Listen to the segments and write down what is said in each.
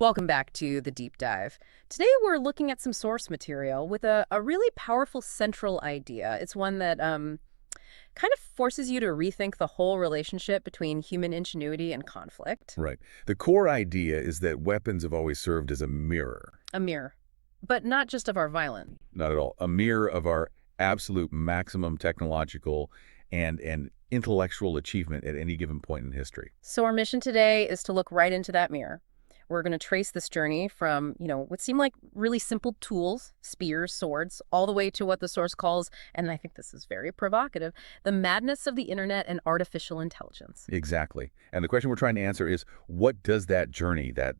Welcome back to the deep dive. Today we're looking at some source material with a really powerful central idea. It's one that kind of forces you to rethink the whole relationship between human ingenuity and conflict. Right. The core idea is that weapons have always served as a mirror, A mirror. But not just of our violence. not at all, a mirror of our absolute maximum technological and intellectual achievement at any given point in history. So our mission today is to look right into that mirror. We're going to trace this journey from, what seem like really simple tools, spears, swords, all the way to what the source calls, and I think this is very provocative, the madness of the internet and artificial intelligence. Exactly. And the question we're trying to answer is, what does that journey, that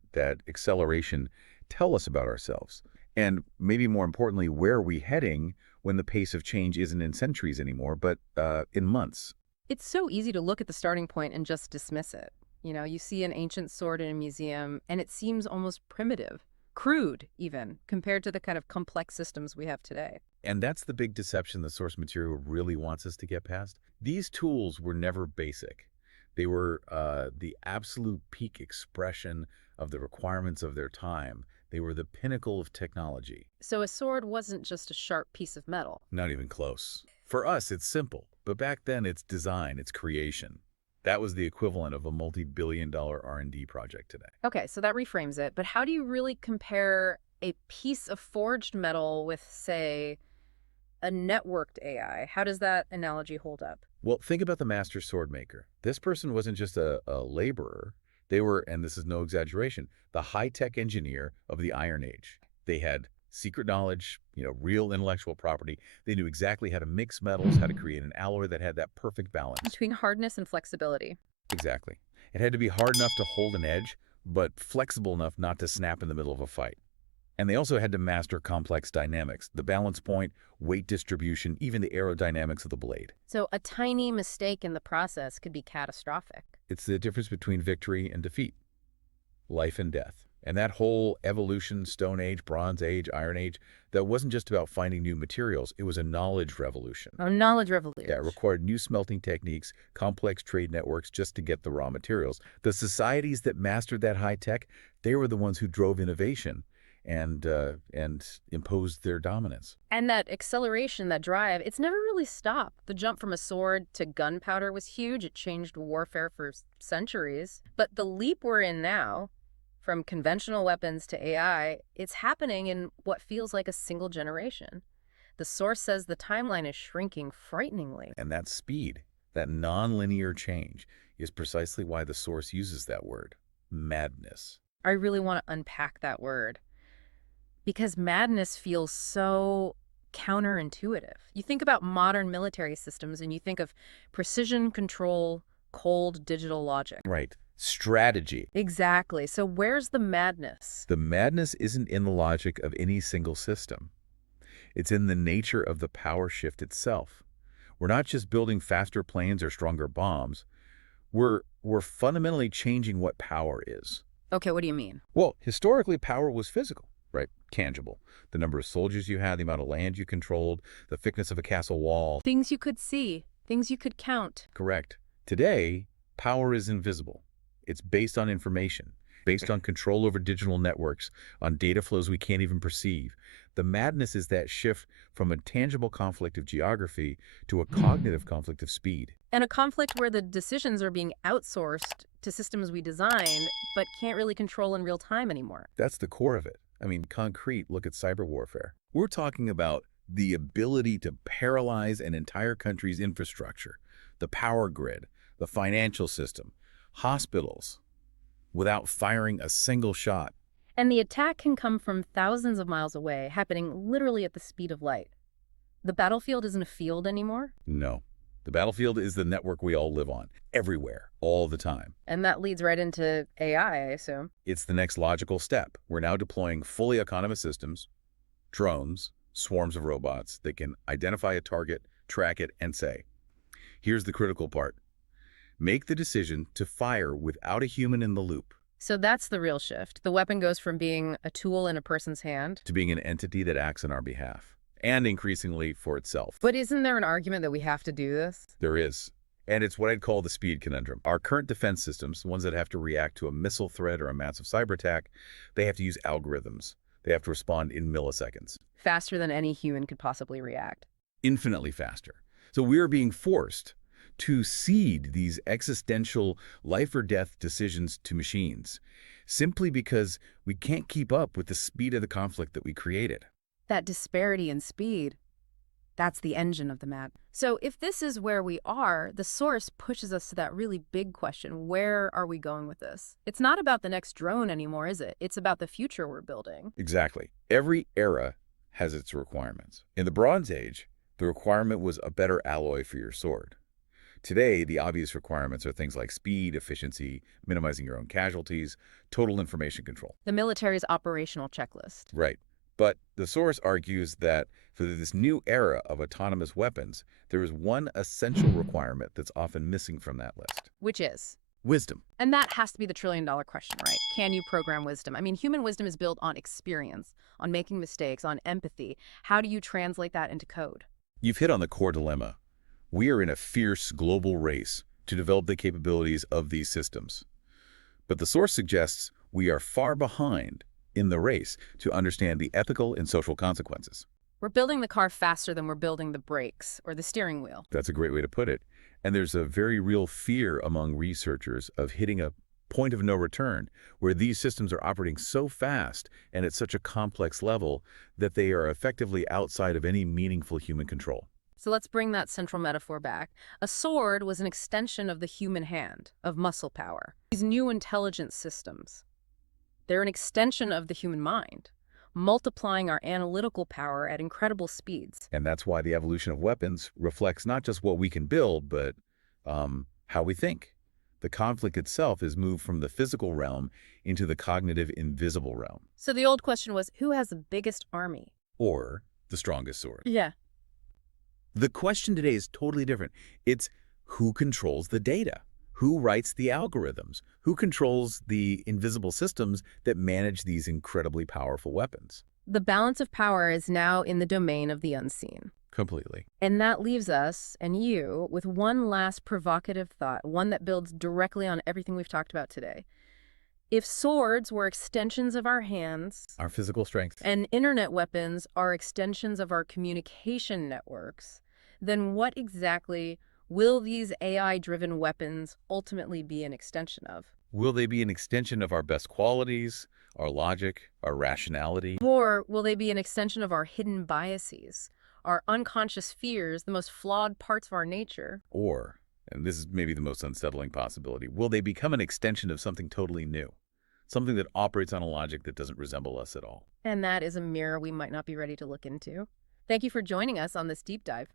acceleration, tell us about ourselves? And maybe more importantly, where are we heading when the pace of change isn't in centuries anymore, but in months? It's so easy to look at the starting point and just dismiss it. You see an ancient sword in a museum, and it seems almost primitive, crude even, compared to the kind of complex systems we have today. And that's the big deception the source material really wants us to get past. These tools were never basic. They were the absolute peak expression of the requirements of their time. They were the pinnacle of technology. So a sword wasn't just a sharp piece of metal. Not even close. For us, it's simple. But back then, it's design, it's creation. That was the equivalent of a multi-billion-dollar R&D project today. Okay, so that reframes it, but how do you really compare a piece of forged metal with, say, a networked AI? How does that analogy hold up? Well, think about the master sword maker. This person wasn't just a laborer. They were, and this is no exaggeration, the high-tech engineer of the Iron Age. They had secret knowledge, real intellectual property. They knew exactly how to mix metals, how to create an alloy that had that perfect balance. Between hardness and flexibility. Exactly. It had to be hard enough to hold an edge, but flexible enough not to snap in the middle of a fight. And they also had to master complex dynamics, the balance point, weight distribution, even the aerodynamics of the blade. So a tiny mistake in the process could be catastrophic. It's the difference between victory and defeat, life and death. And that whole evolution, Stone Age, Bronze Age, Iron Age, that wasn't just about finding new materials. It was a knowledge revolution. A knowledge revolution. Yeah, it required new smelting techniques, complex trade networks just to get the raw materials. The societies that mastered that high tech, they were the ones who drove innovation and imposed their dominance. And that acceleration, that drive, it's never really stopped. The jump from a sword to gunpowder was huge. It changed warfare for centuries. But the leap we're in now, from conventional weapons to AI, it's happening in what feels like a single generation. The source says the timeline is shrinking frighteningly. And that speed, that nonlinear change, is precisely why the source uses that word, madness. I really want to unpack that word because madness feels so counterintuitive. You think about modern military systems and you think of precision control, cold digital logic. Right. Strategy. Exactly. So where's the madness? The madness isn't in the logic of any single system. It's in the nature of the power shift itself. We're not just building faster planes or stronger bombs. We're fundamentally changing what power is. Okay, what do you mean? Well, historically, power was physical, right? Tangible. The number of soldiers you had, the amount of land you controlled, the thickness of a castle wall. Things you could see, things you could count. Correct. Today, power is invisible. It's based on information, based on control over digital networks, on data flows we can't even perceive. The madness is that shift from a tangible conflict of geography to a cognitive conflict of speed. And a conflict where the decisions are being outsourced to systems we designed but can't really control in real time anymore. That's the core of it. I mean, concrete, look at cyber warfare. We're talking about the ability to paralyze an entire country's infrastructure, the power grid, the financial system, hospitals, without firing a single shot. And the attack can come from thousands of miles away, happening literally at the speed of light. The battlefield isn't a field anymore. No. The battlefield is the network we all live on, everywhere, all the time. And that leads right into AI, I assume. It's the next logical step. We're now deploying fully autonomous systems, drones, swarms of robots that can identify a target, track it, and say, here's the critical part. Make the decision to fire without a human in the loop. So that's the real shift. The weapon goes from being a tool in a person's hand to being an entity that acts on our behalf, and increasingly for itself. But isn't there an argument that we have to do this? There is. And it's what I'd call the speed conundrum. Our current defense systems, the ones that have to react to a missile threat or a massive cyber attack, they have to use algorithms. They have to respond in milliseconds, Faster than any human could possibly react. infinitely faster. So we are being forced to cede these existential life or death decisions to machines simply because we can't keep up with the speed of the conflict that we created. That disparity in speed, that's the engine of the map. So if this is where we are, the source pushes us to that really big question: where are we going with this? It's not about the next drone anymore, is it? It's about the future we're building. Exactly. Every era has its requirements. In the Bronze Age, the requirement was a better alloy for your sword. Today, the obvious requirements are things like speed, efficiency, minimizing your own casualties, total information control. The military's operational checklist. Right. But the source argues that for this new era of autonomous weapons, there is one essential requirement that's often missing from that list. Which is? Wisdom. And that has to be the trillion-dollar question, right? Can you program wisdom? I mean, human wisdom is built on experience, on making mistakes, on empathy. How do you translate that into code? You've hit on the core dilemma. We are in a fierce global race to develop the capabilities of these systems. But the source suggests we are far behind in the race to understand the ethical and social consequences. We're building the car faster than we're building the brakes or the steering wheel. That's a great way to put it. And there's a very real fear among researchers of hitting a point of no return where these systems are operating so fast and at such a complex level that they are effectively outside of any meaningful human control. So let's bring that central metaphor back. A sword was an extension of the human hand, of muscle power. These new intelligence systems, they're an extension of the human mind, multiplying our analytical power at incredible speeds. And that's why the evolution of weapons reflects not just what we can build, but how we think. The conflict itself is moved from the physical realm into the cognitive invisible realm, So the old question was, who has the biggest army? or the strongest sword. Yeah. The question today is totally different. It's who controls the data? Who writes the algorithms? Who controls the invisible systems that manage these incredibly powerful weapons? The balance of power is now in the domain of the unseen. Completely. And that leaves us and you with one last provocative thought, one that builds directly on everything we've talked about today. If swords were extensions of our hands, Our physical strength. and internet weapons are extensions of our communication networks, then what exactly will these AI-driven weapons ultimately be an extension of? Will they be an extension of our best qualities, our logic, our rationality? Or will they be an extension of our hidden biases, our unconscious fears, the most flawed parts of our nature? Or, and this is maybe the most unsettling possibility, will they become an extension of something totally new? Something that operates on a logic that doesn't resemble us at all? And that is a mirror we might not be ready to look into. Thank you for joining us on this deep dive.